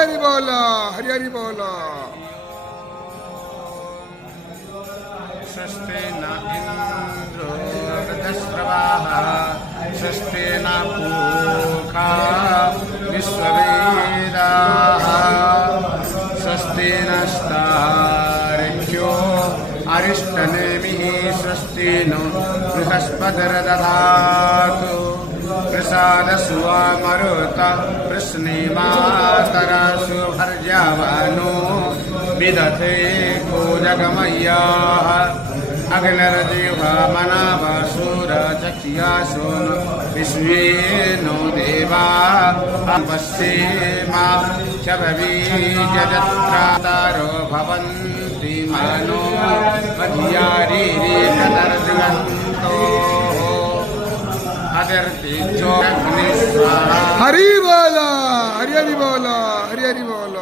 हरि बोल, हरि हरि बोल। स्वस्ति न इंद्रो वृद्धश्रवाः स्वस्ति न पूषा विश्ववेदाः स्वस्ति नस्तार्क्ष्यो अरिष्टनेमिः स्वस्ति नो बृहस्पतिर्दधातु प्रसादसुवा मरुता वृष्णिमातरसु भर्जावनो विदथे कोजगमय्याः अग्निर्जिह्वा मनावसूरचक्षुषासून् विश्वे नो देवा पश्येमा शबवीजत्रातारो भवन्ति मनो मध्यारीरेकतर्जगन्तो अदर्तिचो अग्निस्वाहा। हरि बोल, हरि हरि बोल, हरि हरि बोल।